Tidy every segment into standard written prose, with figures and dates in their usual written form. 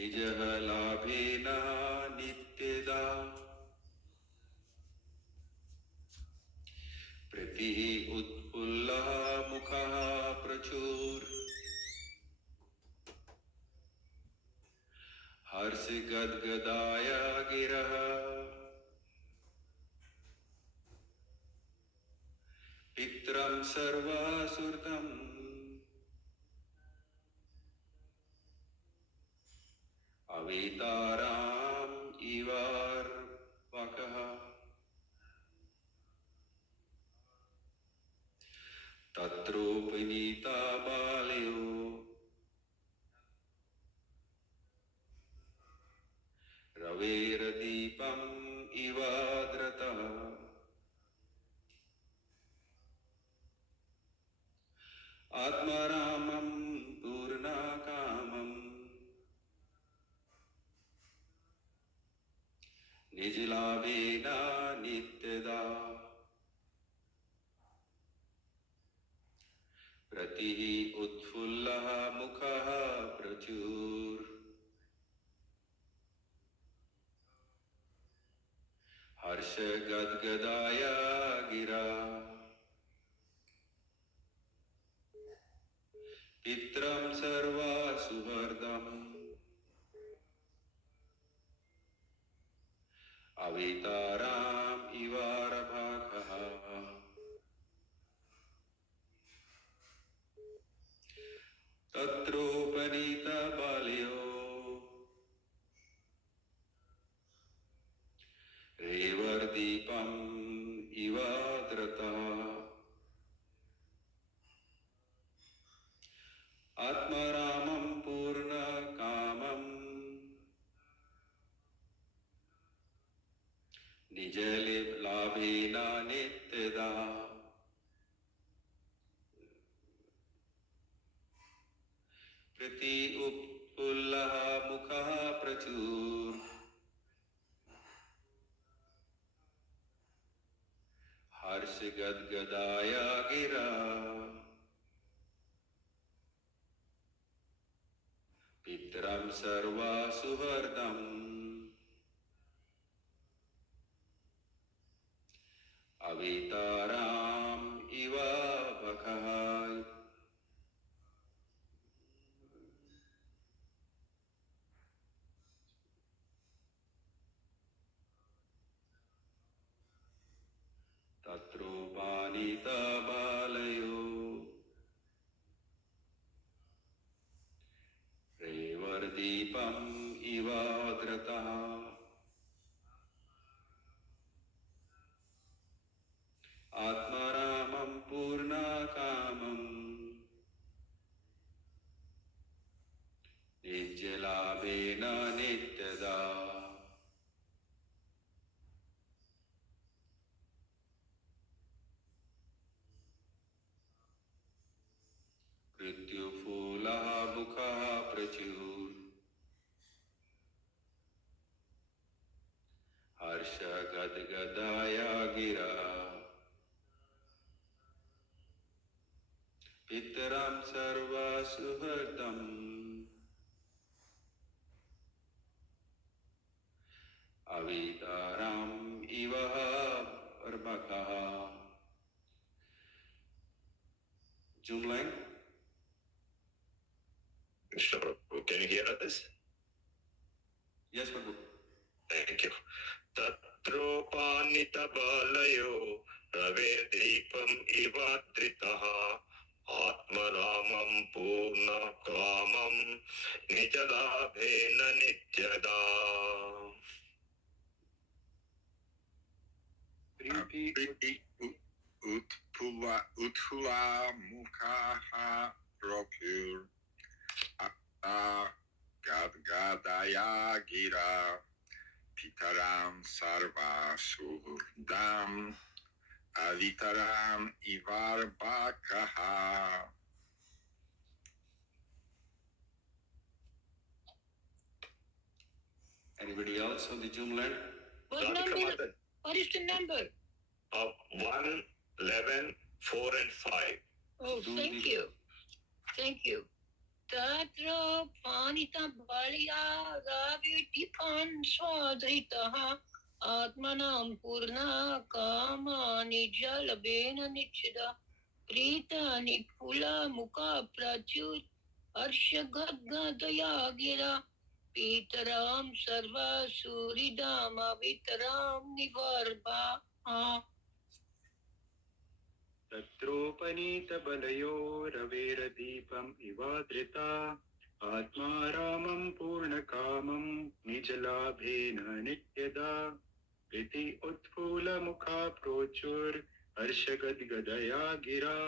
निजः लाभेन नित्यदा प्रतिः उत्फुल्लः मुखः प्रचुर हर्षगद्गदाय गिरः पित्रं सर्वसुहृदम् अवेताराम इवार्वकः तत्रोपनीता बाल्यो रवेरदीपम् इवाद्रतः आत्मारामं पूर्णकामम् निजलाभेन नित्यदा प्रतिः उत्फुल्लः मुखः प्रचुर हर्षगद्गदाय गिरा पित्रं सर्वसुहृदम् अवेताराम इवारभागः तत्रोपनीत बाल्यो रेवर्दीपम् इवाद्रतः आत्मारामं पूर्णकामम् निजलाभेन नित्यदा प्रति उत्फुल्लः मुखः प्रचुर हर्षगद्गदाय गिरा पितरं सर्वसुहृदम् अवेताराम इव भखः तत्रोपानीत बालयो रेवर्दीपम् इवाद्रतः आत्मारामं पूर्णकामम् निजलाभेन नित्यदा मृत्युफूलः मुखः प्रचुर हर्षगद्गदाय गिरा पितरं सर्वसुहृदम् अवेताराम इव अर्भकः. Zoom line. Sure. Can you hear us? Yes, Prabhu. Thank you. Tatropanita balayo ravedipam ivadritaha atmaramam purna kamam nijadabhena nityada. Uthula mukha procure gadgadaya gira pitaram sarva suhurdam avitaram ivar bakaha. Anybody else on the Zoom line? What is the number? 1, 11, 4 and 5. Oh, thank you. Thank you. Tatra panita balya ravitifan swadritaha atmanam purna kama nijalabena nichida prita nipula mukha prachuch arshagad gira Pitaram sarva suridama vitaram nivarbha तत्रोपनीतबलयो रवेरदीपम् इवादृता आत्मारामं पूर्णकामं निजलाभेन नित्यदा प्रीति उत्फुल्लमुखा प्रोचुर्हर्षगद्गदया गिरा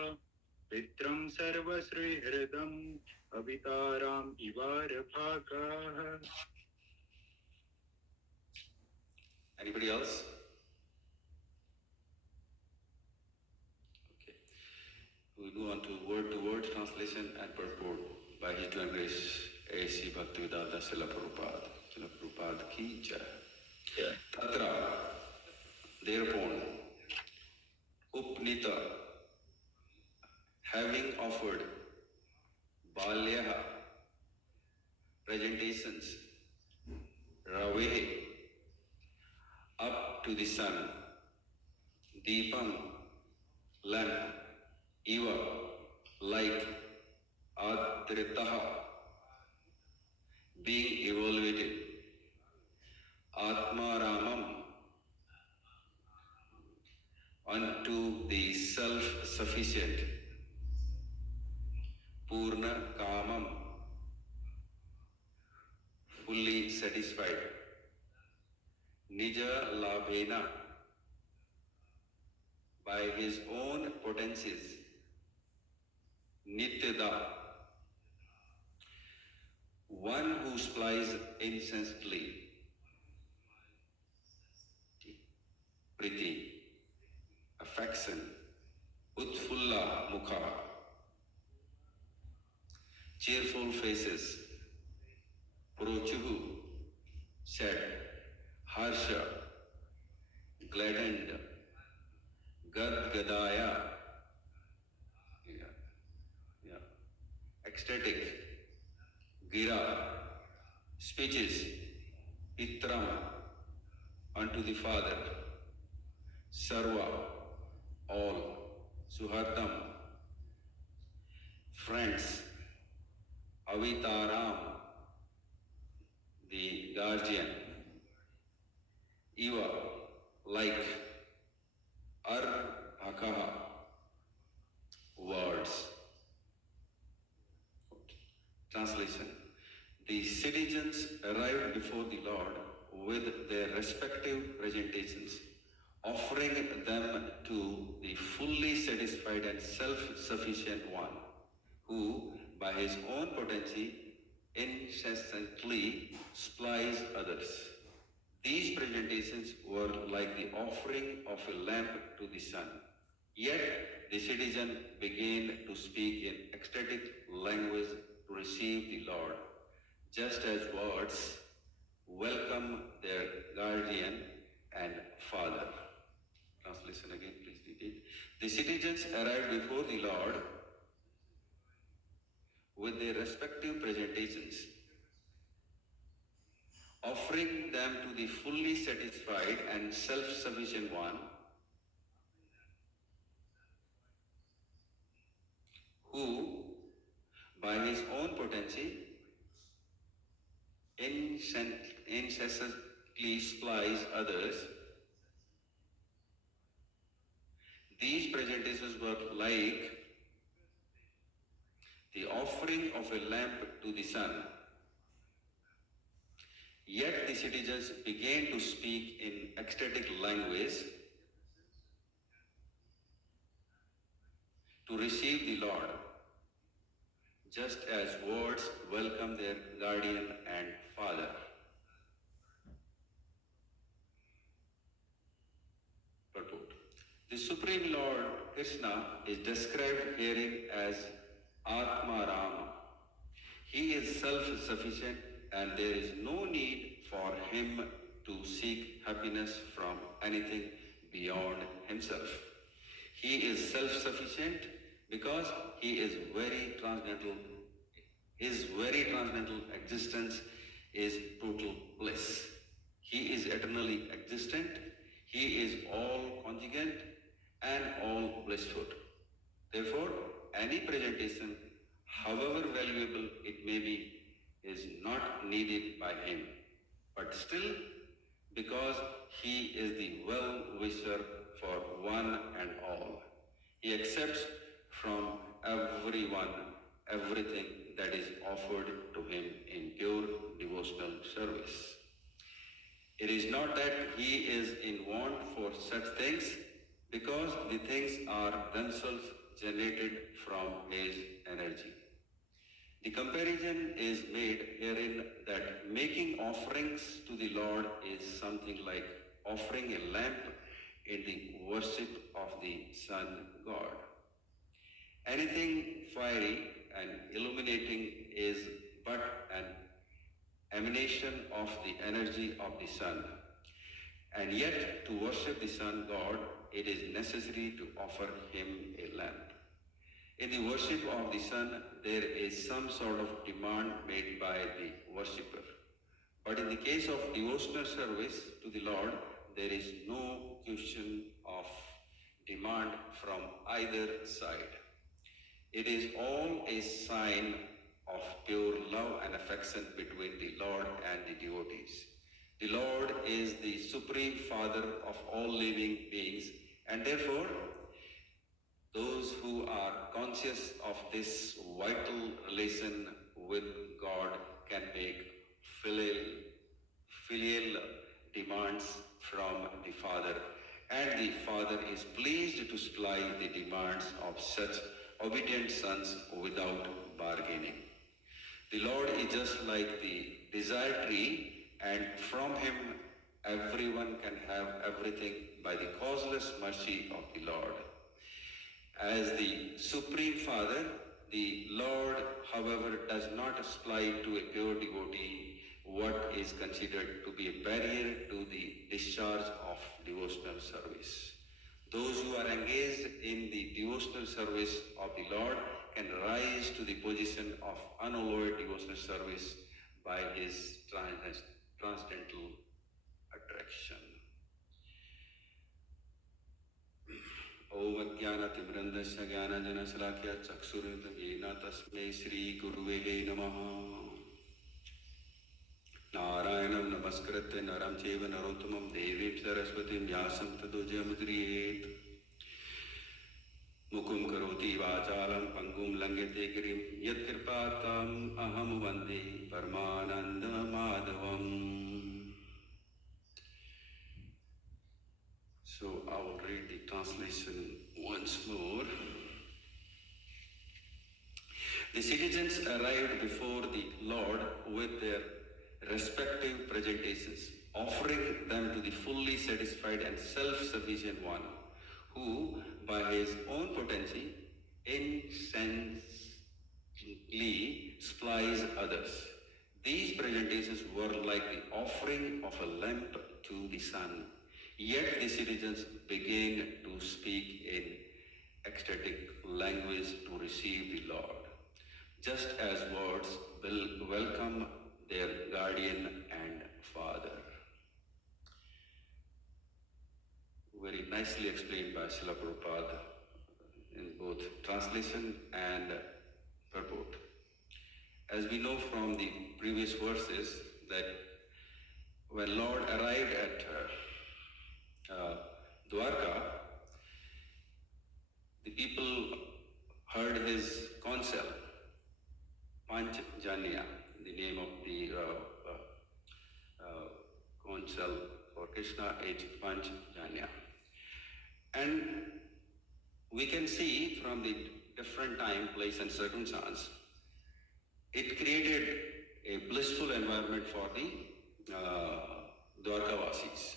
पित्रं सर्वश्रीहृदम् अविताराम् इवारभागाः. Anybody else? Okay. We move on to word translation and purport by His Divine Grace A.C. Bhaktivedanta Srila Prabhupada. Srila Prabhupada ki jai. Tatra, thereupon, Upnita, having offered Balyaha, presentations, Ravehe, up to the sun, Deepam, lamp, Eva, like, Adritaha, being evaluated, Atmaramam, unto the self-sufficient, Purna Kamam, fully satisfied, Nija Labhena, by his own potencies, Nityada, one who supplies incessantly, Priti, affection, Utfulla Mukha, cheerful faces, Prochuhu, said, Harsha, gladdened, Gadgadaya, ecstatic, Gira, speeches, Pitram, unto the Father, Sarva, all, Suhardam, friends, Avitaram, the guardian, Eva, like, Arbhakaha, words. Translation. The citizens arrived before the Lord with their respective presentations, offering them to the fully satisfied and self-sufficient one, who, by his own potency, incessantly supplies others. These presentations were like the offering of a lamp to the sun. Yet the citizen began to speak in ecstatic language to receive the Lord, just as words welcome their guardian and father. Translation again, please read it. The citizens arrived before the Lord with their respective presentations, offering them to the fully satisfied and self-sufficient one, who, by his own potency, incessantly supplies others. These presentations were like the offering of a lamp to the sun. Yet the citizens began to speak in ecstatic language to receive the Lord, just as words welcome their guardian and father. Purport. The Supreme Lord Krishna is described herein as Atma Rama. He is self-sufficient and there is no need for him to seek happiness from anything beyond himself. He is self-sufficient because he is very transcendental. His very transcendental existence is total bliss. He is eternally existent. He is all contingent and all blissful. Therefore, any presentation, however valuable it may be, is not needed by him. But still, because he is the well-wisher for one and all, he accepts from everyone everything that is offered to him in pure devotional service. It is not that he is in want for such things, because the things are themselves generated from his energy. The comparison is made herein that making offerings to the Lord is something like offering a lamp in the worship of the sun god. Anything fiery and illuminating is but an emanation of the energy of the sun. And yet, to worship the sun god, it is necessary to offer him a lamp. In the worship of the sun, there is some sort of demand made by the worshipper. But in the case of devotional service to the Lord, there is no question of demand from either side. It is all a sign of pure love and affection between the Lord and the devotees. The Lord is the supreme Father of all living beings, and therefore, those who are conscious of this vital relation with God can make filial demands from the Father, and the Father is pleased to supply the demands of such obedient sons without bargaining. The Lord is just like the desired tree, and from him everyone can have everything by the causeless mercy of the Lord. As the Supreme Father, the Lord, however, does not supply to a pure devotee what is considered to be a barrier to the discharge of devotional service. Those who are engaged in the devotional service of the Lord can rise to the position of unalloyed devotional service by his transcendental attraction. Om Jnanatimirandasya Jnananjana Chakshurmitamiena Tasmai Shri Guruve Namaha. Narayanam Namaskritya Naram Chaiva Narottamam Devim Saraswatim Vyasam Tato Jayamudriyet. Mukum Karoti Vachalam Pangum Langete Girim Yat Kripatam Aham Vande Paramananda Madhavam. So I will read the translation once more. The citizens arrived before the Lord with their respective presentations, offering them to the fully satisfied and self-sufficient one, who, by his own potency, insensibly supplies others. These presentations were like the offering of a lamp to the sun. Yet the citizens began to speak in ecstatic language to receive the Lord, just as words will welcome their guardian and father. Very nicely explained by Srila Prabhupada in both translation and purport. As we know from the previous verses that when Lord arrived at Dwarka, the people heard his counsel, Panchjanya, the name of the counsel for Krishna is Panchjanya. And we can see from the different time, place and circumstance, it created a blissful environment for the Dwarkavasis.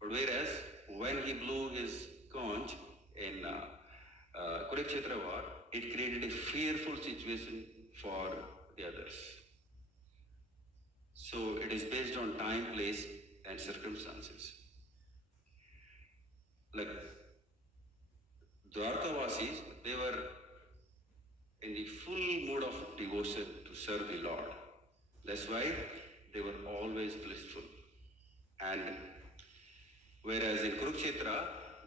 But whereas when he blew his conch in Kurukshetra war, it created a fearful situation for the others. So it is based on time, place and circumstances. Like Dwarkavasis, they were in the full mood of devotion to serve the Lord. That's why they were always blissful. And whereas in Kurukshetra,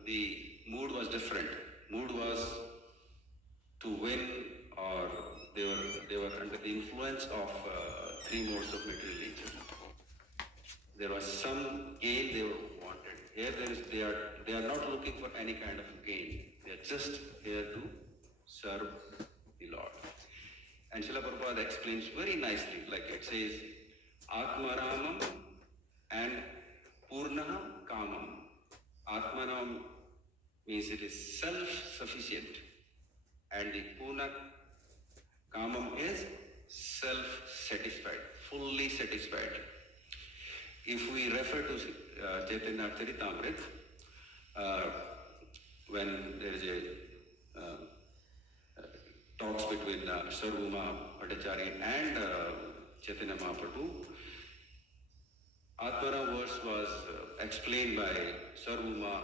the mood was different. Mood was to win, or they were under the influence of three modes of material nature. There was some gain they were wanted. Here they are not looking for any kind of gain. They are just here to serve the Lord. And Srila Prabhupada explains very nicely, like it says, Atmaramam and Purnaha Kamam. Atmaram means it is self-sufficient, and the Purna Kamam is self-satisfied, fully satisfied. If we refer to Chaitanya Charitamrita, when there is a talks between Sarvabhauma Bhattacharya and Chaitanya Mahaprabhu, Atmaram verse was explained by Sarvabhauma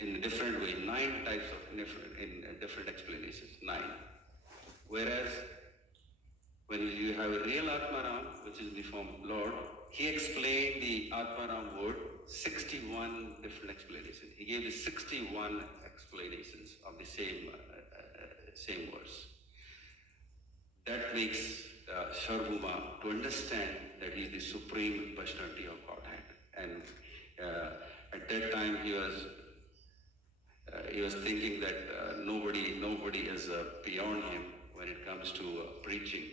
in a different way, 9 types of different explanations, 9. Whereas when you have a real Atmaram, which is the form of Lord, he explained the Atmaram word 61 different explanations. He gave the 61 explanations of the same verse. That makes Sarvabhauma to understand that he is the supreme personality of Godhead. And at that time he was thinking that nobody is beyond him when it comes to preaching.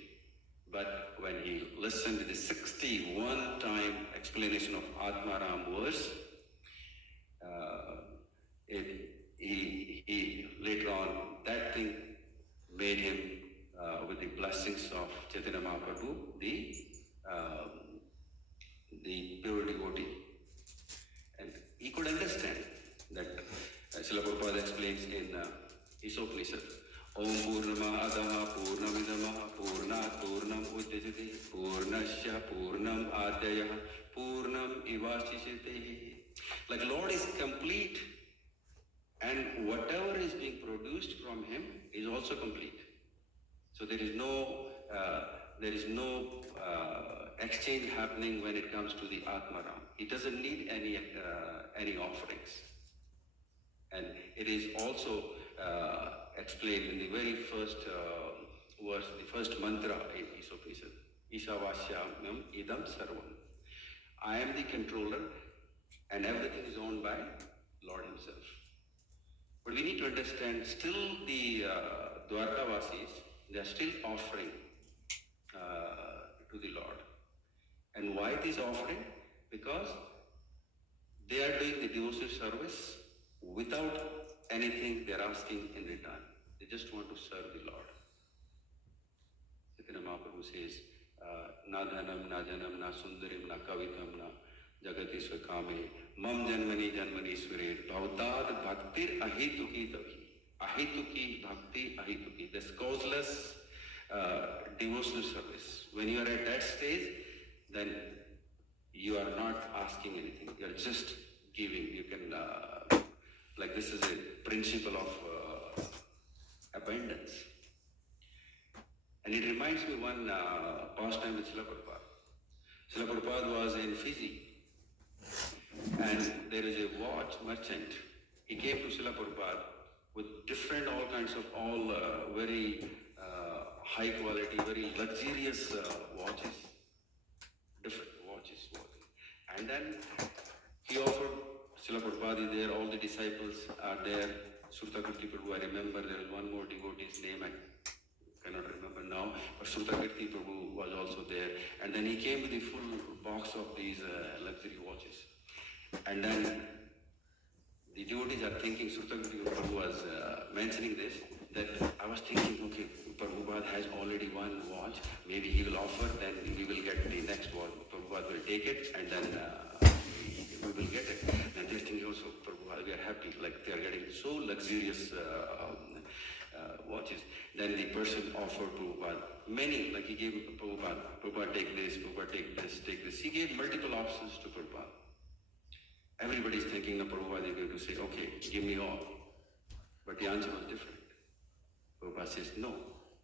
But when he listened to the 61 time explanation of Atmaram verse, he later on, that thing made him, with the blessings of Chaitanya Mahaprabhu, the pure devotee. And he could understand that, Srila Prabhupada explains in Isopnishat, Om Purnamadaha Purnamidamaha Purnat Purnam Uddhajati Purnasya Purnam Adhyaya Purnam Ivasishite. Like Lord is complete, and whatever is being produced from him is also complete. So there is no exchange happening when it comes to the Atmaram. He doesn't need any offerings. And it is also explained in the very first verse, the first mantra in Isopnishat, Isavasyamyam idam sarvam. I am the controller, and everything is owned by Lord himself. But we need to understand, still the Dwarkavasis, they are still offering to the Lord. And why this offering? Because they are doing the devotional service without anything they are asking in return. They just want to serve the Lord. Chaitanya Mahaprabhu says, Na dhanam, na janam, na sundarim, na kavitam, na jagati swakame, mam janmani janmani swirir, bhavdad bhaktir ahituki tavi. Ahituki bhakti ahituki. This causeless devotional service. When you are at that stage, then you are not asking anything. You are just giving. You can, like this is a principle of abundance. And it reminds me one pastime with Srila Prabhupada. Srila Prabhupada was in Fiji, and there is a watch merchant. He came to Srila Prabhupada with different, all kinds of, very high quality, very luxurious watches, different watches. And then he offered, Srila Prabhupada is there, all the disciples are there, Srutakirti Prabhu, I remember there is one more devotee's name, I cannot remember now, but Srutakirti Prabhu was also there. And then he came with a full box of these luxury watches. And then the devotees are thinking, Srutakirti Prabhu was mentioning this, that I was thinking, okay, Prabhupada has already one watch, maybe he will offer, then we will get the next watch. Prabhupada will take it, and then we will get it. And they're thinking also, Prabhupada, we are happy, like they are getting so luxurious watches. Then the person offered Prabhupada many, like he gave Prabhupada take this, Prabhupada take this, take this. He gave multiple options to Prabhupada. Everybody is thinking that Prabhupada is going to say, okay, give me all. But the answer was different. Prabhupada says, no,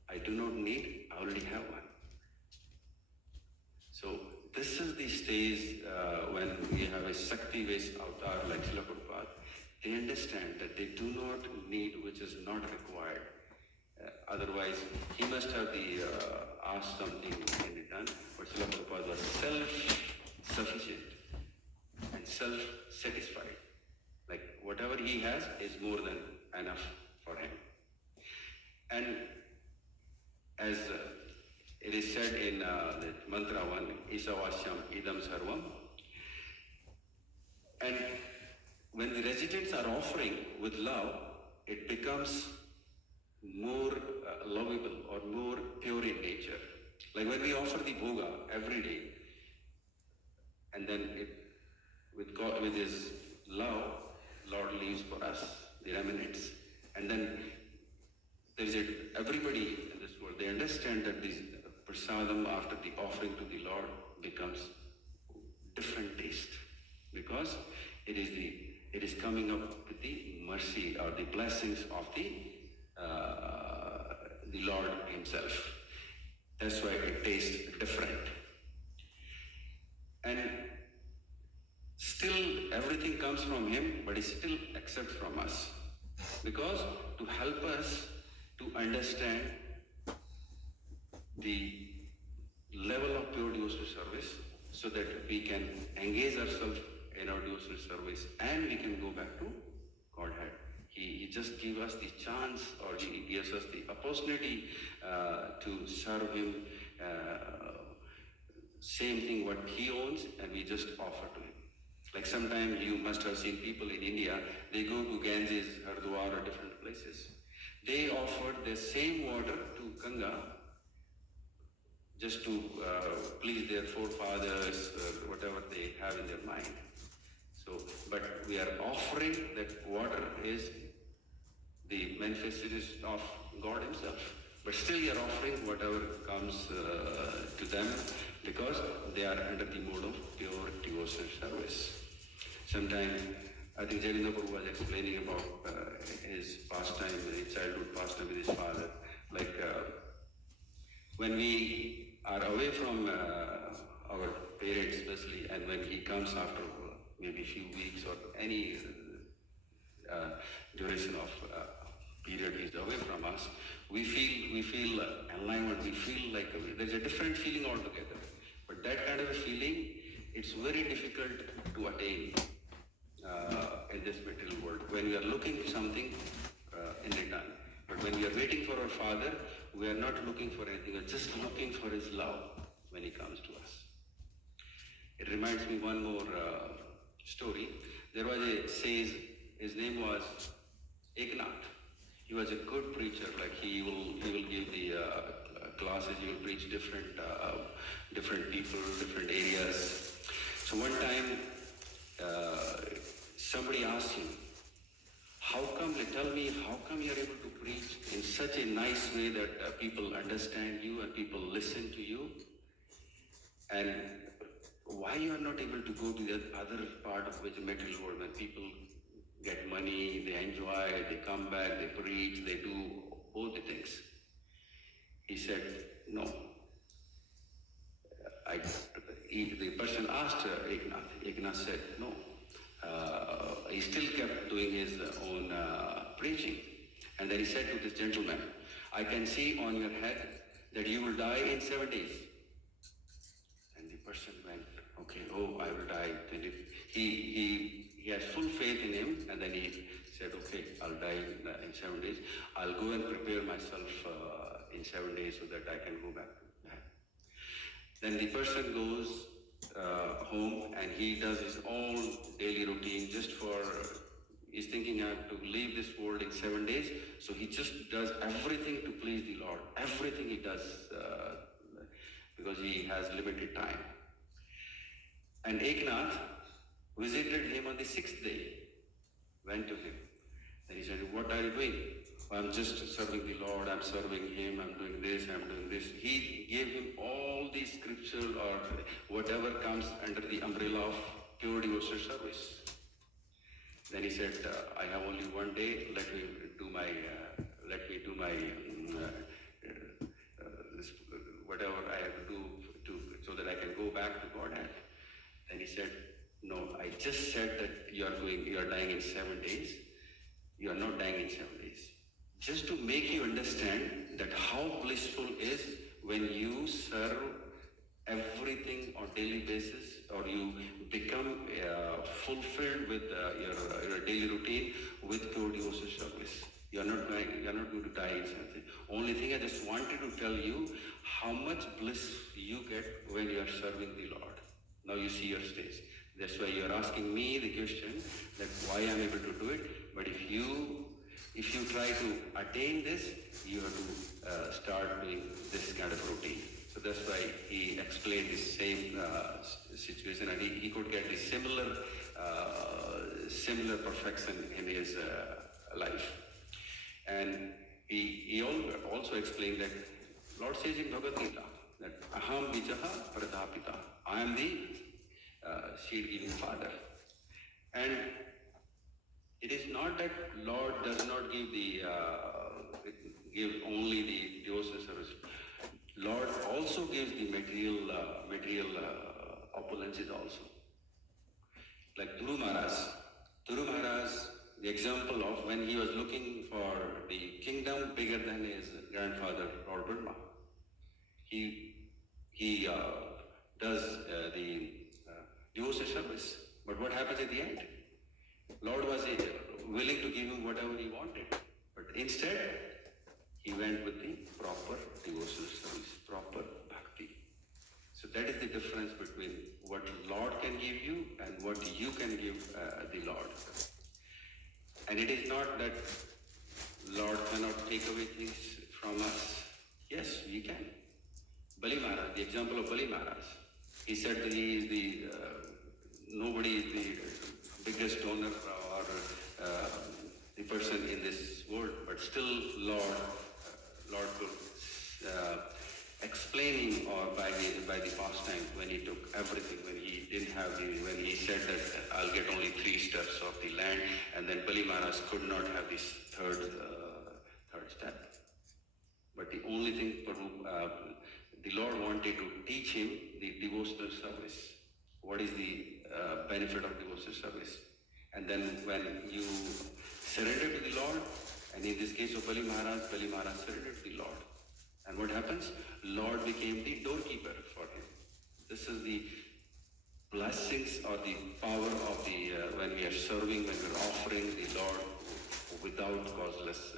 I do not need, I already have one. So this is the stage when we have a Shakti-based avatar like Srila Prabhupada. They understand that they do not need which is not required. Otherwise, he must have asked something in return, but Srila Prabhupada was self-sufficient and self-satisfied. Like whatever he has is more than enough for him. And as it is said in the mantra 1, Isavasyam idam sarvam. And when the residents are offering with love, it becomes more lovable or more pure in nature. Like when we offer the bhoga every day, and then with God, with His love, Lord leaves for us the remnants. And then there is everybody in this world, they understand that this prasadam after the offering to the Lord becomes different taste, because it is coming up with the mercy or the blessings of the Lord Himself. That's why it tastes different. And still everything comes from Him, but He still accepts from us, because to help us to understand the level of pure devotional service, so that we can engage ourselves in our devotional service and we can go back to Godhead. He just gives us the chance, or He gives us the opportunity to serve Him, same thing what He owns, and we just offer to Him. Like sometimes you must have seen people in India, they go to Ganges, Hardwar or different places. They offered the same water to Ganga just to please their forefathers, whatever they have in their mind. So, but we are offering that water is the manifestation of God Himself. But still you are offering whatever comes to them, because they are under the mode of pure devotional service. Sometimes, I think Jagannath Prabhu was explaining about his pastime, his childhood pastime with his father. Like when we are away from our parents especially, and when he comes after maybe a few weeks or any duration of period he's away from us, we feel alignment, we feel like there's a different feeling altogether. But that kind of a feeling, it's very difficult to attain in this material world. When we are looking for something in return. But when we are waiting for our Father, we are not looking for anything, we are just looking for His love when He comes to us. It reminds me one more story. There was a sage, his name was Eknath. He was a good preacher, like he will give the classes, he will preach different people, different areas. So one time, somebody asked him, tell me, how come you are able to preach in such a nice way that people understand you and people listen to you? And why you are not able to go to the other part of the material world when people get money, they enjoy, they come back, they preach, they do all the things? He said, no. The person asked Eknath. Eknath said, no. He still kept doing his own preaching. And then he said to this gentleman, I can see on your head that you will die in 7 days. And the person went, okay, I will die. Then he has full faith in him, and then he said, okay, I'll die in 7 days. I'll go and prepare myself in 7 days so that I can go back to heaven. Then the person goes home and he does his own daily routine he's thinking I have to leave this world in 7 days, so he just does everything to please the Lord. Everything he does because he has limited time. And Eknath visited him on the 6th day, went to him. Then he said, what are you doing? I'm just serving the Lord, I'm serving Him, I'm doing this, I'm doing this. He gave him all the scripture or whatever comes under the umbrella of pure devotional service. Then he said, I have only 1 day, let me do my back to Godhead. Then he said, no, I just said that you are dying in 7 days. You are not dying in 7 days. Just to make you understand that how blissful is when you serve everything on daily basis, or you become fulfilled with your daily routine with pure devotional service. You are not going to die in something. Only thing I just wanted to tell you how much bliss you get when you are serving the Lord. Now you see your stage. That's why you are asking me the question that why I am able to do it. But if you try to attain this, you have to start doing this kind of routine. So that's why he explained the same situation, and he could get the similar perfection in his life. And he also explained that Lord says in Bhagavad Gita that Aham Bijaha Pradapita, I am the seed-giving father. And it is not that Lord does not give only the devotional service. Lord also gives the material opulences also. Like Dhuru Maharaj, the example of when he was looking for the kingdom bigger than his grandfather Lord Brahma. He does the devotional service, but what happens at the end? Lord was willing to give him whatever he wanted, but instead he went with the proper devotional service, proper bhakti. So that is the difference between what Lord can give you and what you can give the Lord. And it is not that Lord cannot take away things from us. Yes, we can. Bali Maharaj, the example of Bali Maharaj. He said that he is nobody is the biggest donor or the person in this world, but still Lord could explaining or by the pastime when he took everything, when he didn't have when he said that I'll get only 3 steps of the land, and then Bali Maharaj could not have this third step. But the only thing the Lord wanted to teach him the devotional service. What is the benefit of devotional service? And then when you surrender to the Lord, and in this case of Bali Maharaj surrendered to the Lord. And what happens? Lord became the doorkeeper for him. This is the blessings or the power of the when we are serving, when we are offering the Lord without causeless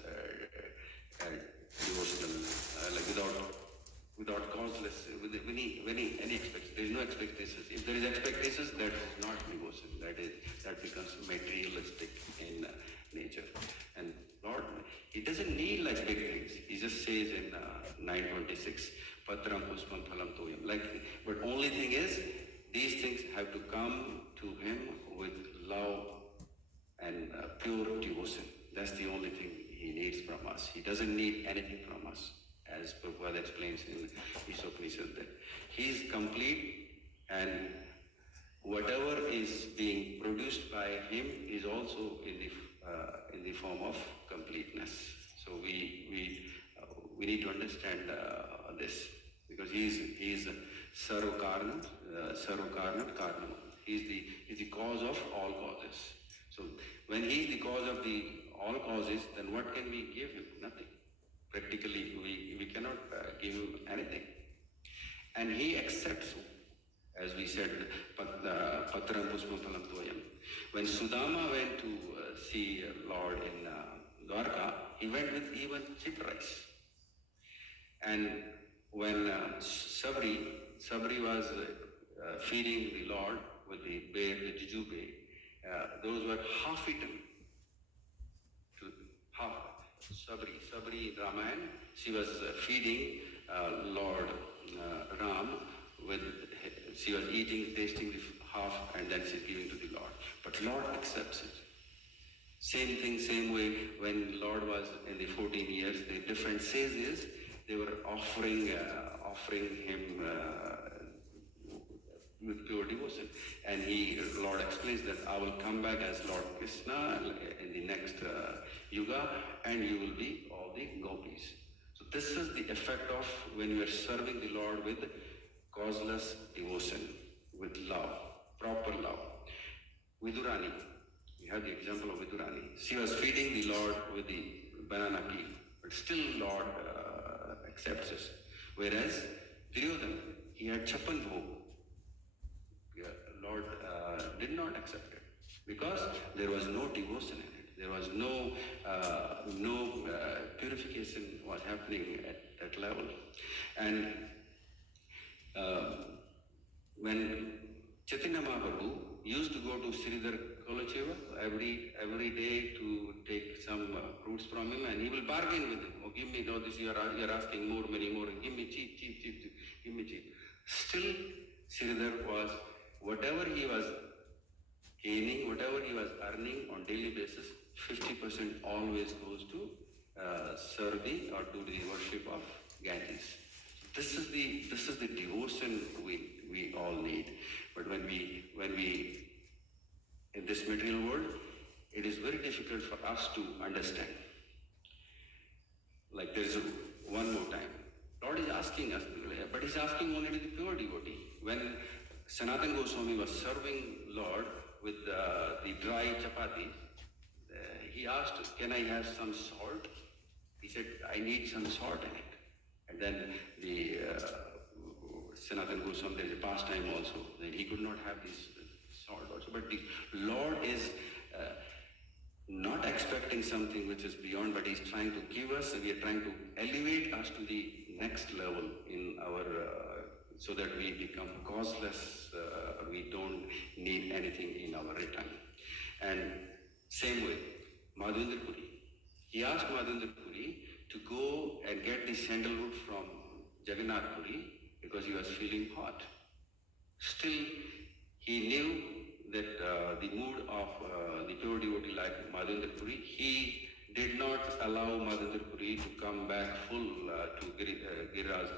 devotional, without causeless, any expectations. There is no expectations. If there is expectations, that is not devotion. That becomes materialistic in nature. And Lord, He doesn't need like big things. He just says in 9:26, Patram Puspam Phalam Toyam. But only thing is, these things have to come to Him with love and pure devotion. That's the only thing He needs from us. He doesn't need anything from us, as Prabhupada explains in Ishopanishad, that He is complete, and whatever is being produced by Him is also in the form of completeness. So we need to understand this, because He is Sarva Karanam Karanam. He is the cause of all causes. So when He is the cause of all causes, then what can we give Him? Nothing. Practically, we cannot give Him anything. And He accepts, as we said, Patram Puspam Phalam Toyam. When Sudama went to see Lord in Dwarka, he went with even chip rice. And when Sabri was feeding the Lord with the jujube, those were half eaten. Sabri Ramayana, she was feeding Lord Ram she was eating, tasting the half, and then she's giving to the Lord. But Lord accepts it. Same thing, same way, when Lord was in the 14 years, the difference is they were offering Him with pure devotion. And Lord explains that I will come back as Lord Krishna in the next yuga, and you will be all the gopis. So this is the effect of when we are serving the Lord with causeless devotion with love, proper love. Vidurani, we have the example of Vidurani. She was feeding the Lord with the banana peel, but still Lord accepts us. Whereas Duryodhana, he had Chapan Bhog. Lord did not accept it because there was no devotion in it. There was no purification was happening at that level. And when Chaitanya Mahaprabhu used to go to Sridhar Kolacheva every day to take some fruits from him, and he will bargain with him. Oh, give me, no, this you are asking more, many more. Give me cheap, give me cheap. Still, Sridhar was, whatever he was gaining, whatever he was earning on daily basis, 50% always goes to serve or do the worship of Ganges. This is the devotion we all need. But when we in this material world, it is very difficult for us to understand. Like there's one more time. Lord is asking us, but he's asking only to the pure devotee. When Sanatana Goswami was serving Lord with the dry chapati, he asked, can I have some salt? He said, I need some salt in it. And then the Sanatana Goswami, there is a pastime also, that he could not have this salt also. But the Lord is not expecting something which is beyond, but he's trying to give us, we are trying to elevate us to the next level in our, so that we become causeless, we don't need anything in our return. And same way, Madhavendra Puri. He asked Madhavendra Puri to go and get the sandalwood from Jagannath Puri because he was feeling hot. Still, he knew that the mood of the pure devotee like Madhavendra Puri, he did not allow Madhavendra Puri to come back full to Giriraj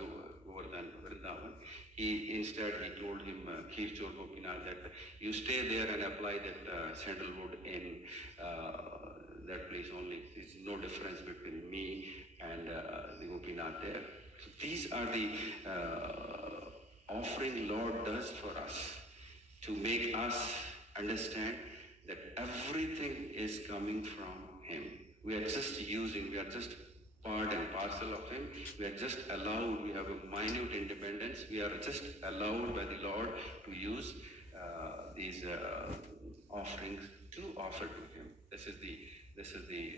Govardhan Vrindavan. Instead, he told him, Khirchor Gopinath, that you stay there and apply that sandalwood in that place only. There's no difference between me and the Gopinath there. So these are the offering Lord does for us to make us understand that everything is coming from Him. We are just using, we are just part and parcel of Him. We are just allowed, we have a minute independence. We are just allowed by the Lord to use these offerings to offer to Him. This is the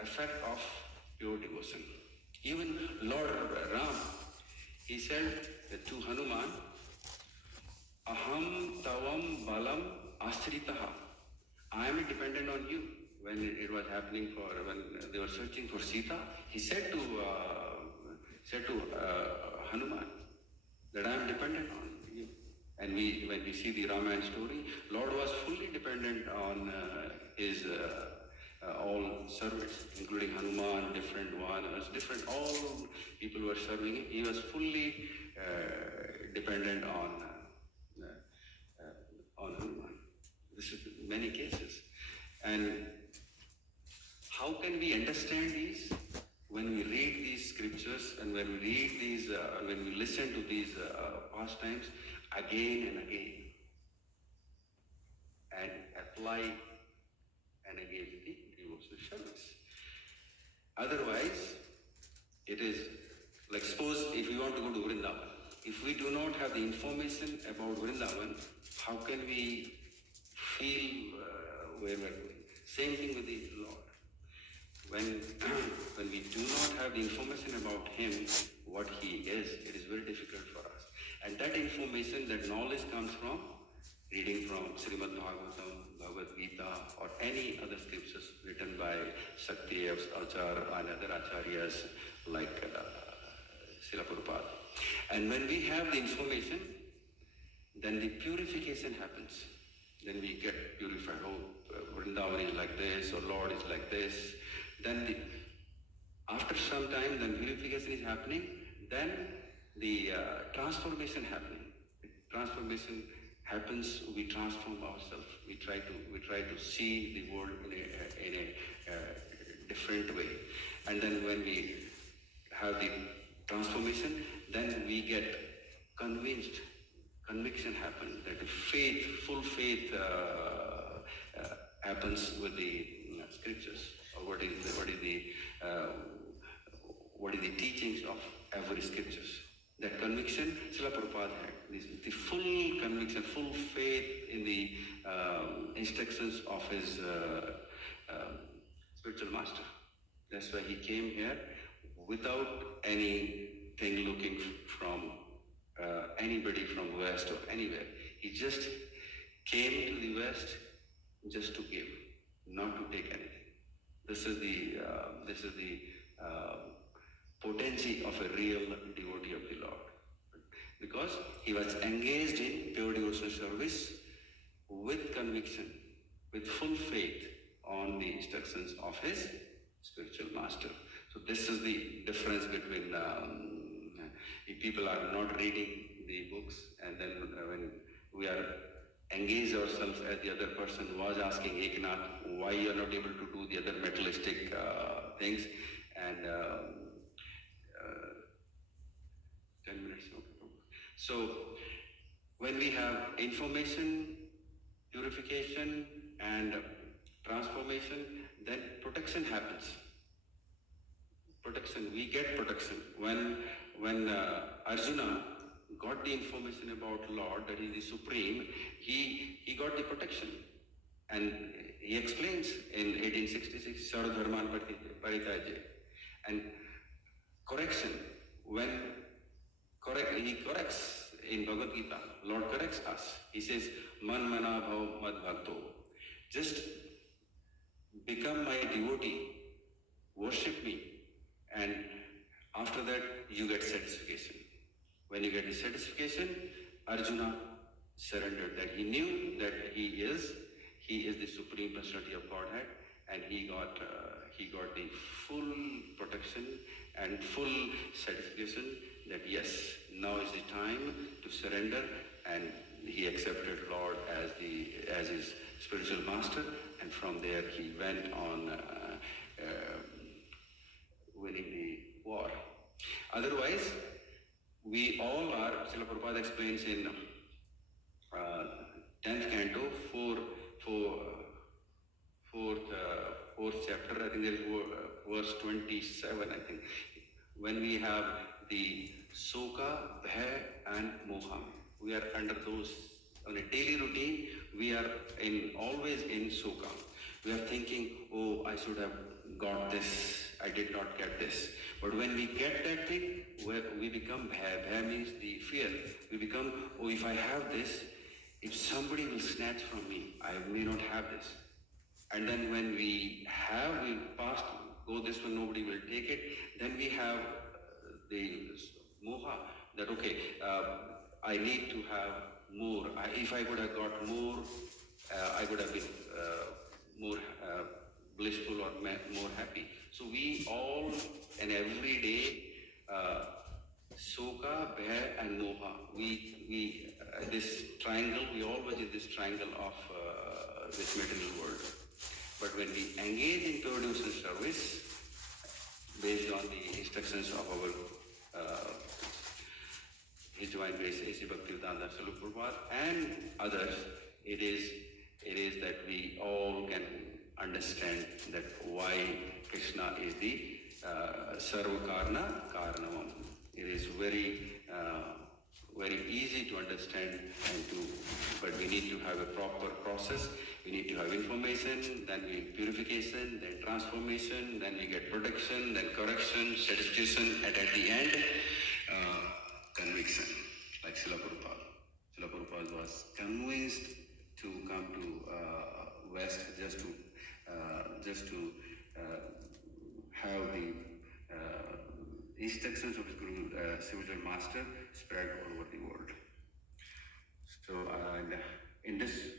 effect of pure devotion. Even Lord Ram, he said to Hanuman, Aham tavam balam asritaha. I am dependent on you. When it was happening when they were searching for Sita, he said to Hanuman that I am dependent on you. And when we see the Ramayana story, Lord was fully dependent on his all servants, including Hanuman, different ones, all people were serving him. He was fully dependent on Hanuman. This is many cases. And how can we understand these? When we read these scriptures and when we read these, when we listen to these pastimes again and again, and apply and engage the devotional service. Otherwise, it is like, suppose if we want to go to Vrindavan, if we do not have the information about Vrindavan, how can we feel where we are going? Same thing with the Lord. When we do not have the information about Him, what He is, it is very difficult for us. And that information, that knowledge comes from reading from Srimad Bhagwatam, Bhagavad Gita, or any other scriptures written by Satyavs, Acharya, and other acharyas like Srila Prabhupada. And when we have the information, then the purification happens. Then we get purified. Oh, Vrindavan is like this, or Lord is like this. Then after some time, then purification is happening. Then the transformation happening. Transformation happens. We transform ourselves. We try to see the world in a different way. And then when we have the transformation, then we get convinced, conviction happens, that the faith, full faith happens with the scriptures, or what is the teachings of every scriptures. That conviction, Srila Prabhupada had. The full conviction, full faith in the instructions of his spiritual master. That's why he came here without anything looking from anybody from West or anywhere. He just came to the West just to give, not to take anything. This is the potency of a real devotee of the Lord, because he was engaged in pure devotional service with conviction, with full faith on the instructions of his spiritual master. So this is the difference between if people are not reading the books, and then when we are engaged ourselves, as the other person was asking Eknath, why you are not able to do the other materialistic things, and 10 minutes. Okay. So when we have information, purification, and transformation, then protection happens. Protection, we get protection. When Arjuna got the information about Lord, that is the Supreme, he got the protection. And he explains in 1866, Sarvadharman Paritaje. And correction, when he corrects in Bhagavad Gita, Lord corrects us. He says, Man mana bhav mad bhakto. Just become my devotee, worship me, and after that you get satisfaction. When you get the satisfaction, Arjuna surrendered, that he knew that he is the Supreme Personality of Godhead, and he got the full protection and full satisfaction that yes, now is the time to surrender, and he accepted Lord as his spiritual master, and from there he went on winning the war. Otherwise, we all are, Srila Prabhupada explains in 10th canto, fourth chapter, I think there is verse 27, I think, when we have the Soka, Bhaya and Moha, we are under those, on a daily routine, we are always in Soka. We are thinking, oh, I should have got this, I did not get this. But when we get that thing, we become Bhaya. Bhaya means the fear. We become, oh, if I have this, if somebody will snatch from me, I may not have this. And then when we pass, go this one, nobody will take it. Then we have the moha, that okay, I need to have more. If I would have got more, I would have been more blissful or more happy. So we all and every day, Soka, Bhaya and Moha, we this triangle, we always in this triangle of this material world. But when we engage in pure devotional service, based on the instructions of our His Divine Grace, A.C. Bhaktivedanta Srila Prabhupada and others, it is that we all can understand that why Krishna is the Sarva Karna Karnavam. It is very easy to understand, but we need to have a proper process. We need to have information, then purification, then transformation, then we get protection, then correction, satisfaction, and at the end, conviction, like Srila Prabhupada. Srila Prabhupada was convinced to come to West just to have the instructions of his Guru, spiritual master, spread all over the world. So, in this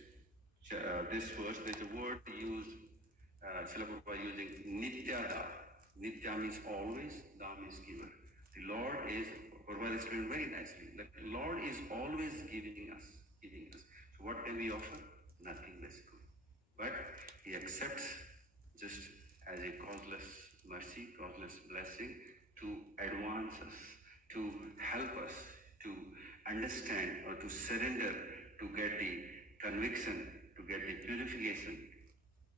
verse, there's a word used, Srila Prabhupada using Nitya Da. Nitya means always, Da means giver. The Lord is, Prabhupada explained very nicely, that the Lord is always giving us. So what can we offer? Nothing basically. But He accepts just as a causeless mercy, causeless blessing to advance us. to help us to understand or to surrender, to get the conviction, to get the purification,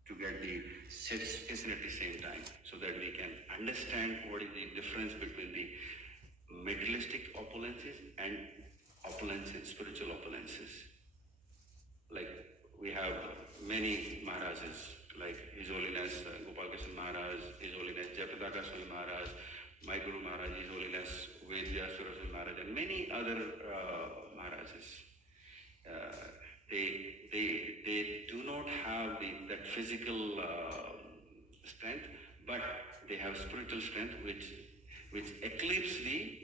to get the satisfaction at the same time, so that we can understand what is the difference between the materialistic opulences and opulences, spiritual opulences. Like we have many Maharajas, like His Holiness Gopal Krishna Maharaj, His Holiness Jayapataka Swami Maharaj, my Guru Maharaj, His Holiness Vedyaswara Maharaj, and many other Maharajas. They do not have that physical strength, but they have spiritual strength which eclipses the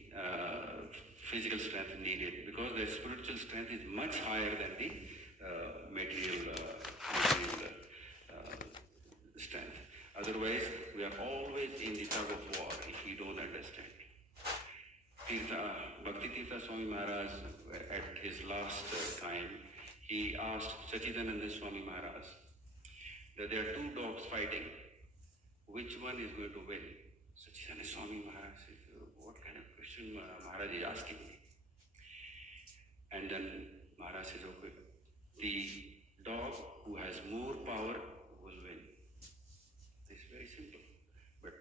physical strength needed, because their spiritual strength is much higher than the material strength. Otherwise, we are always in the tug of war if we don't understand. Bhakti Tirtha Swami Maharaj, at his last time, he asked Sachidananda Swami Maharaj that there are two dogs fighting. Which one is going to win? Sachidananda Swami Maharaj said, what kind of question Maharaj is asking me? And then Maharaj said, okay, the dog who has more power will win. It's very simple. But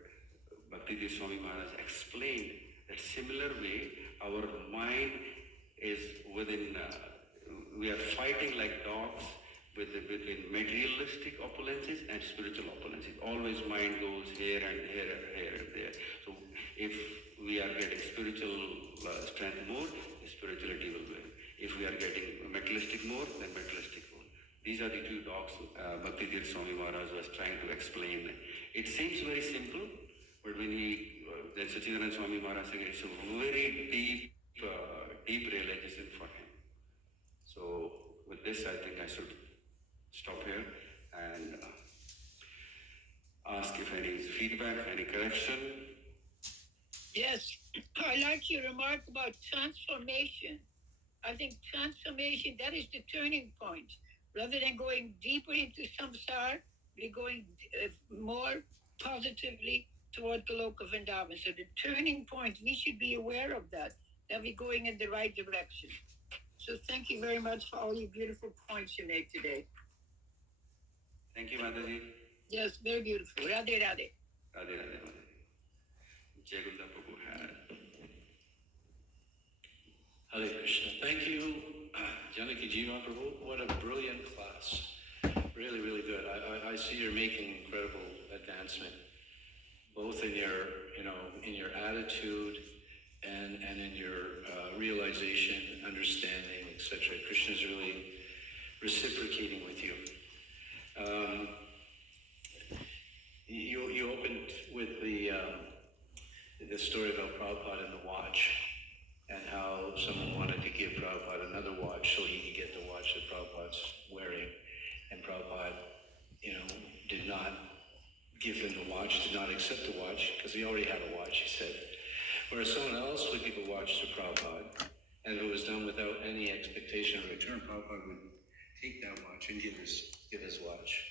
Bhakti Tirtha Swami Maharaj explained that similar way, our mind is within, we are fighting like dogs between materialistic opulences and spiritual opulences. Always mind goes here and here and here and there. So if we are getting spiritual strength more, spirituality will win. If we are getting materialistic more, then materialistic will. These are the two dogs Bhakti Tirtha Swami Maharaj was trying to explain. It seems very simple, but when then Sachidananda Swami Maharaj said it's a very deep realization for him. So with this, I think I should stop here and ask if any feedback, any correction. Yes, I like your remark about transformation. I think transformation, that is the turning point. Rather than going deeper into samsara, we're going more positively toward the Loka Vrindavan. So the turning point, we should be aware of that we're going in the right direction. So thank you very much for all your beautiful points you made today. Thank you, Mataji. Yes, very beautiful. Radhe Radhe. Radhe Radhe Mataji. Jai Gurudeva Prabhu. Hare Krishna. Thank you, Janaki Jiva Prabhu. What a brilliant class. Really, really good. I see you're making incredible advancement, both in your attitude and in your realization, understanding, etc. Krishna's really reciprocating with you. You opened with the story about Prabhupada and the watch, and how someone wanted to give Prabhupada another watch so he could get the watch that Prabhupada's wearing. And Prabhupada, did not give him the watch, did not accept the watch, because he already had a watch, he said. Whereas someone else would give a watch to Prabhupada, and if it was done without any expectation of return, Prabhupada would take that watch and give his watch.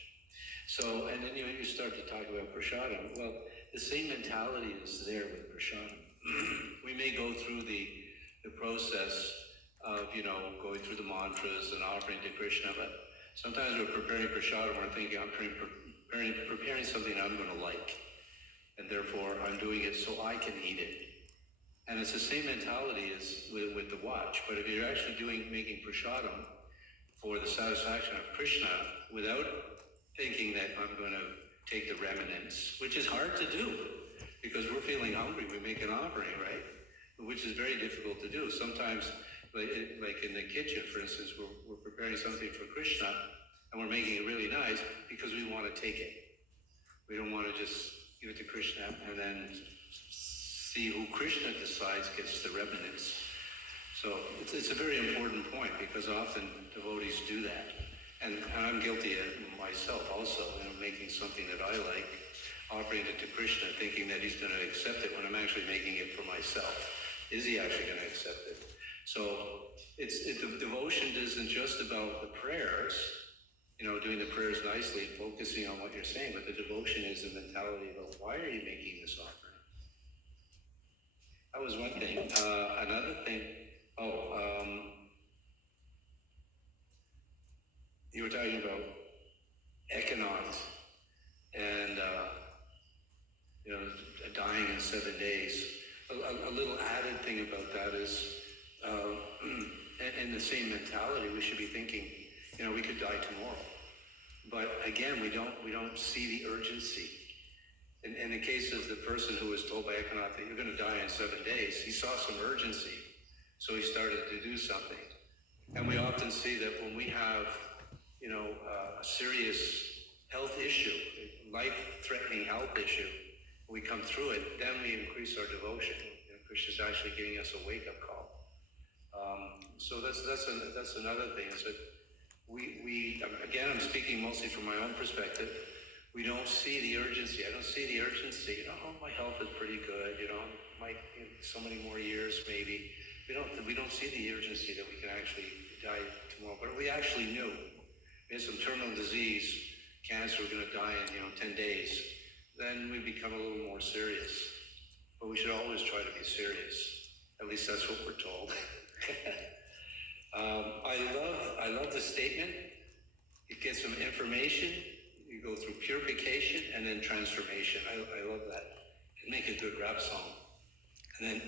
So, and then you start to talk about prasadam. Well, the same mentality is there with prasadam. We may go through the process of, going through the mantras and offering to Krishna, but sometimes we're preparing prasadam, we're thinking, I'm preparing something I'm going to like, and therefore I'm doing it so I can eat it. And it's the same mentality as with the watch, but if you're actually making prasadam for the satisfaction of Krishna without thinking that I'm going to take the remnants, which is hard to do, because we're feeling hungry, we make an offering, right? Which is very difficult to do. Sometimes, like in the kitchen, for instance, we're preparing something for Krishna, and we're making it really nice because we want to take it. We don't want to just give it to Krishna and then see who Krishna decides gets the remnants. So it's a very important point, because often devotees do that. And I'm guilty of myself also, making something that I like, offering it to Krishna, thinking that he's going to accept it when I'm actually making it for myself. Is he actually going to accept it? So the devotion isn't just about the prayers, doing the prayers nicely and focusing on what you're saying, but the devotion is the mentality about, why are you making this offering? That was one thing. Another thing, you were talking about economics and, dying in 7 days. A little added thing about that is, in the same mentality, we should be thinking, we could die tomorrow. But again, we don't see the urgency. In the case of the person who was told by Ekanath that you're going to die in 7 days, he saw some urgency, so he started to do something. And we often see that when we have, a serious health issue, life-threatening health issue, we come through it, then we increase our devotion. Krishna's actually giving us a wake-up call. So that's another thing, is that we again, I'm speaking mostly from my own perspective. We don't see the urgency. I don't see the urgency. My health is pretty good. So many more years maybe. We don't see the urgency that we can actually die tomorrow. But if we actually knew we had some terminal disease, cancer, we're going to die in 10 days, then we become a little more serious. But we should always try to be serious. At least that's what we're told. I love the statement. You get some information, you go through purification and then transformation. I love that. It'd make a good rap song. And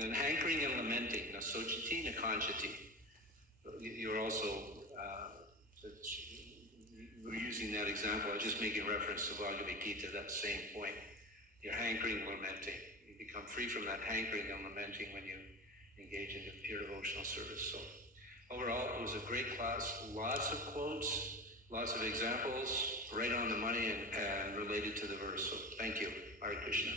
then hankering and lamenting. Na sochiti, na kanchati. You're also we're using that example. I was just making reference to Bhagavad Gita, that same point. You're hankering, lamenting. You become free from that hankering and lamenting when you engage in pure devotional service. So overall, it was a great class. Lots of quotes, lots of examples, right on the money and related to the verse. So thank you. Hare Krishna.